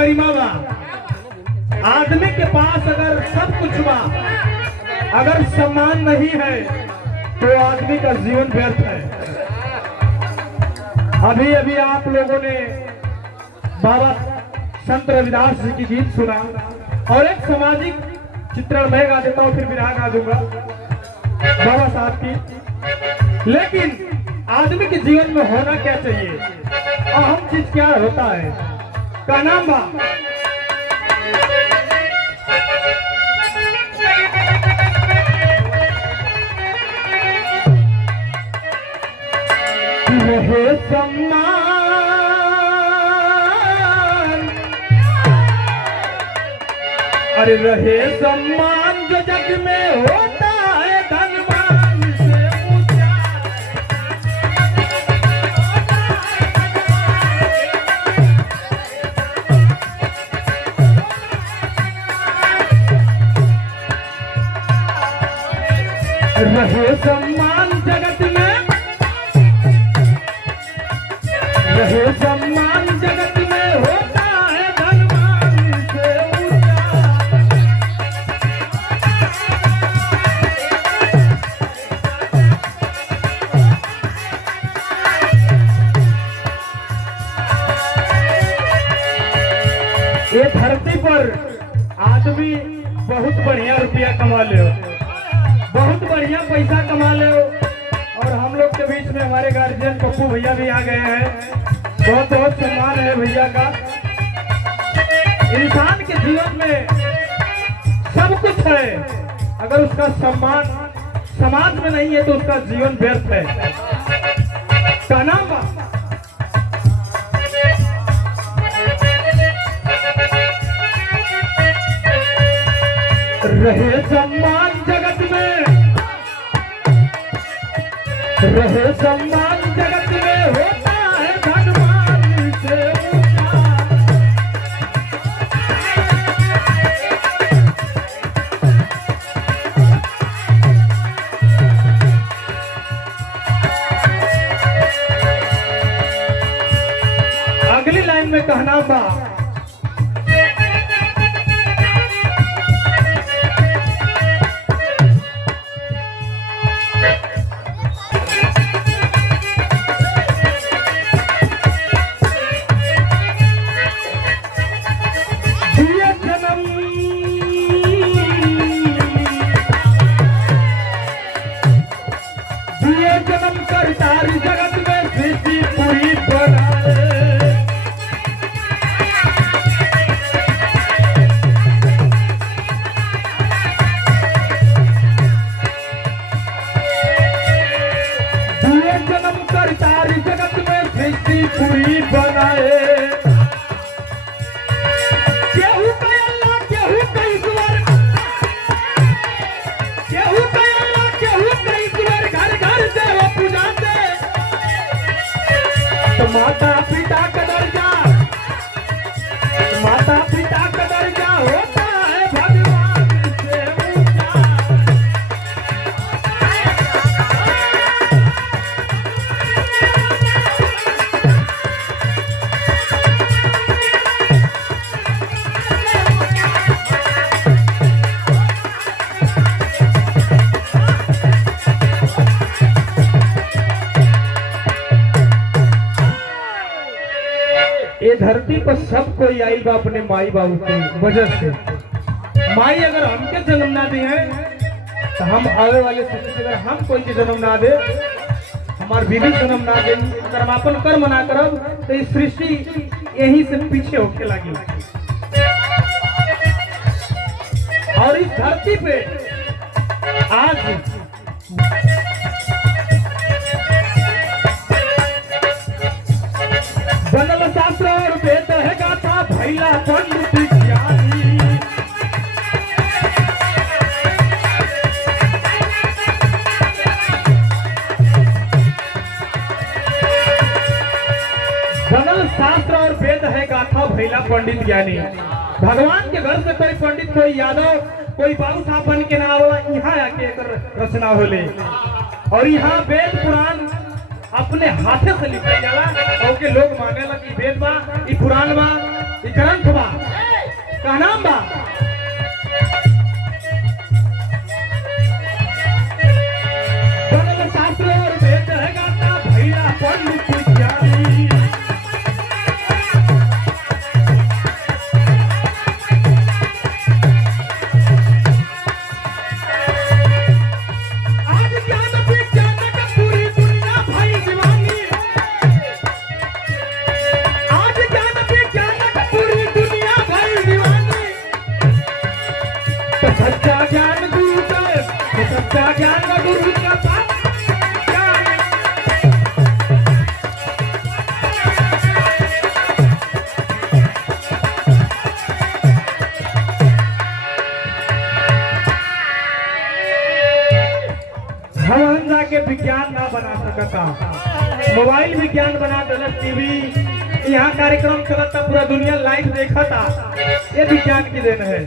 करीमा बा। आदमी के पास अगर सब कुछ बा, अगर सम्मान नहीं है तो आदमी का जीवन व्यर्थ है। अभी अभी आप लोगों ने बाबा संत रविदास जी की गीत सुना और एक सामाजिक चित्रण मैं गा देता हूँ, फिर विराग गा दूंगा बाबा साहब की। लेकिन आदमी के जीवन में होना क्या चाहिए, अहम चीज क्या होता है, का नाम बा रहे सम्मान। अरे रहे सम्मान जो जग में होता है धनवान से ऊंचा। रहे सम्मान जगत में, रहे सम्मान जगत में होता है धनवान से ऊंचा। ये धरती पर आदमी बहुत बढ़िया रुपया कमा ले, बहुत बढ़िया पैसा कमा ले। और हम लोग के बीच में हमारे गार्जियन पप्पू भैया भी आ गए हैं, बहुत बहुत सम्मान है भैया का। इंसान के जीवन में सब कुछ है, अगर उसका सम्मान समाज में नहीं है तो उसका जीवन व्यर्थ है। का नाम बा रहे सम्मान जगत में, रहे सम्मान जगत में होता है धनवान से ऊंचा। अगली लाइन में कहना बा जन्म कर सारी जगत में सृष्टि पूरी बनाए। जन्म कर सारी जगत में सृष्टि पूरी बनाए। माता पिता का दर्जा, माता पिता का दर्जा होता है भगवान से ऊंचा। ये धरती पर सब कोई आइल बा अपने माई बाबू की वजह से। माई अगर हमके जन्म ना दी है तो हम आवे वाले समय अगर हम कोई के जन्म ना दे, हमार बीवी जन्म ना दे, अगर हम अपन कर्म ना करब तो इस सृष्टि यहीं से पीछे होके लगी। और इस धरती पे आज बनल शास्त्र और वेद है गाथा भैला पंडित ज्ञानी। बनल शास्त्र और वेद है गाथा भैला पंडित ज्ञानी। भगवान के घर से कोई पंडित, कोई यादव, कोई बाबू साहब बन के ना आवा, यहाँ आके रचना होले। और यहाँ वेद पुराण अपने हाथे से लिखल जाला और के लोग मानेला कि वेद बा, ई पुराण बा, ई ग्रंथ बा का नाम बा शास्त्र और वेद है गाता भैया पंडित ज्ञानी। आज ज्ञान विज्ञान का पूरी दुनिया भाई दीवानी। आज ज्ञान विज्ञान का पूरी दुनिया भाई दीवानी। तो सच्चा ज्ञान गुरु का, तो सच्चा ज्ञान गुरु का हम जाके विज्ञान ना बना सकता, मोबाइल विज्ञान बना दलत, टीवी यहाँ कार्यक्रम चलता, पूरा दुनिया लाइव देखा था, ये विज्ञान की देन है।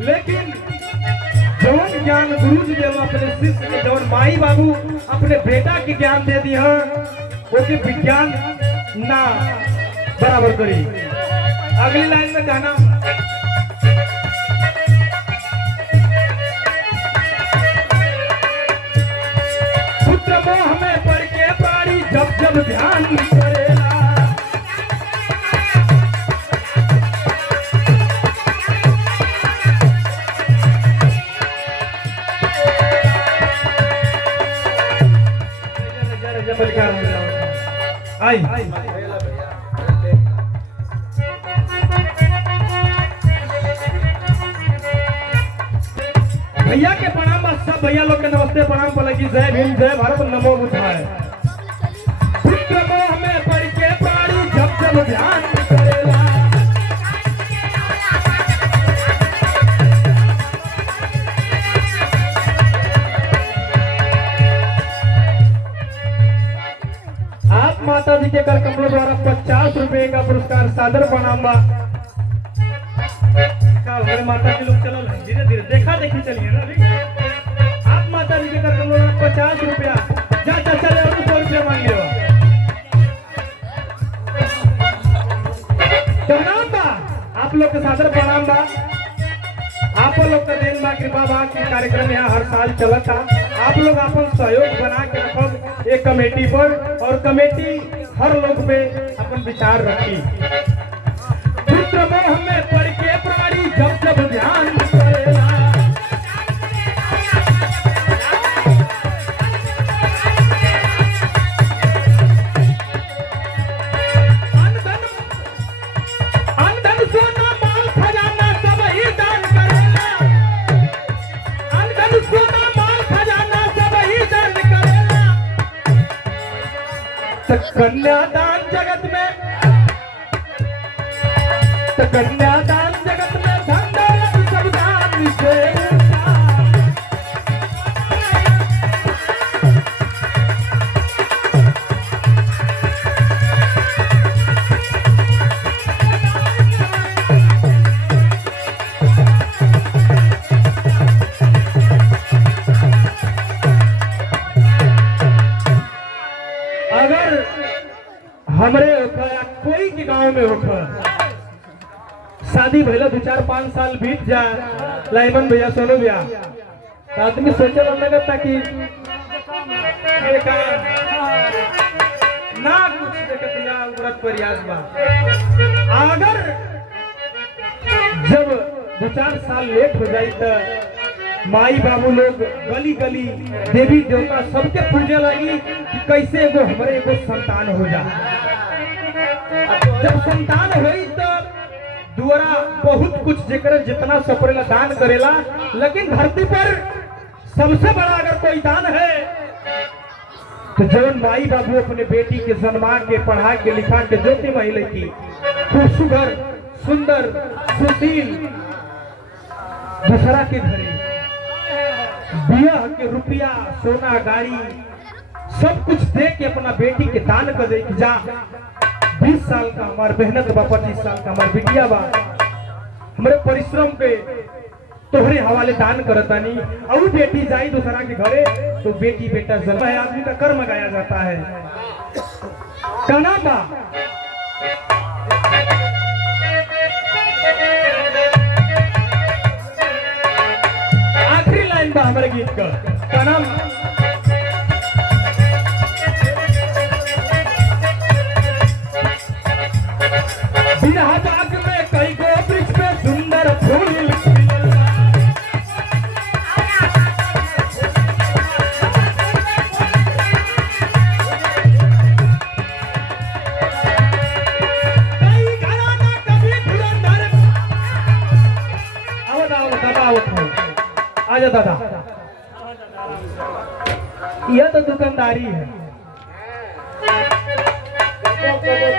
लेकिन जौन ज्ञान गुरु जी देव अपने शिष्य के, जौन माई बाबू अपने बेटा के ज्ञान दे दी है, वो विज्ञान ना बराबर करी। अगली लाइन में कहना हमें पढ़ के पारी जब जब ध्यान करेला। आई भैया के प्रणाम, सब भैया लोग के नमस्ते प्रणाम पर लगी। जय भीम, जय भारत, नमो बुद्धाय। पुत्र मोह में पड़ के पारी जब जब ध्यान करेला। आप माता जी के कर कमलों द्वारा 50 रुपए का पुरस्कार सादर प्रणाम बा। हमारे माता जी लोग चलो धीरे धीरे देखा देखी चलिए ना। आप माता जी के कर कमलों द्वारा 50 रुपया जा चले और 100 रुपया मांग लियो। प्रणाम बा, आप लोग के सादर प्रणाम बा। आप लोग का देन बा, कृपा बा कि कार्यक्रम यहाँ हर साल चलता। आप लोग अपन सहयोग बना के रखो एक कमेटी पर, और कमेटी हर लोग पे अपन विचार रखी। पुत्र मोह में पड़ के प्राणी जब जब ध्यान करेला। अनधन सोना माल खजाना सब ही दान करेला। अनधन सोना माल खजाना सब ही दान करेला। तो कन्यादान जगत में, तो कन्यादान जगत में धन दौलत सब दान से ऊंचा। अगर हमरे कोई के गांव में होकर शादी भैया 2-4-5 साल बीत जाए, लाइमन भैया, सोनू भैया, तो आदमी सोचे लगता कि ना कुछ व्रत पर याद बा। अगर जब 2-4 साल लेट हो जाए तो माई बाबू लोग गली गली देवी देवता सबके पूजे लगी कि कैसे एगो हमारे एगो संतान हो जाए। जब संतान हुई तो दुआरा बहुत कुछ जेकर जितना सपरेला दान करेला, लेकिन धरती पर सबसे बड़ा अगर कोई दान है तो जौन माई बाबू अपने बेटी के जन्मा के पढ़ा के लिखा के ज्योति महिला की खूब सुघर सुंदर सुशील दूसरा के घरे बियाह के रुपया सोना गाड़ी सब कुछ दे के अपना बेटी के दान कर दे। जा 20 साल का हमार मेहनत बा, 25 साल का हमार बिटिया बा, हमारे परिश्रम पे तोहरे हवाले दान करतानी। और बेटी जाई दूसरा के घरे तो बेटी बेटा जन्म है, आदमी का कर्म गाया जाता है। कहना बा आखिरी लाइन बा हमारे गीत का नाम बिरहा बाग में कई गो वृक्ष पे सुंदर फूल खिलल बा। कई घराना कभी धुरंधर आवत आवत दादा आवत आजा दादा यह तो दुकानदारी है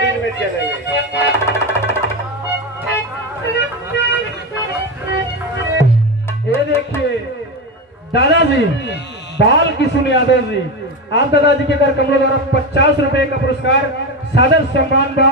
दिन में चले ये देखिए दादाजी बाल किशोर यादव जी आप दादाजी के घर कमलों द्वारा 50 रुपए का पुरस्कार सादर सम्मान बा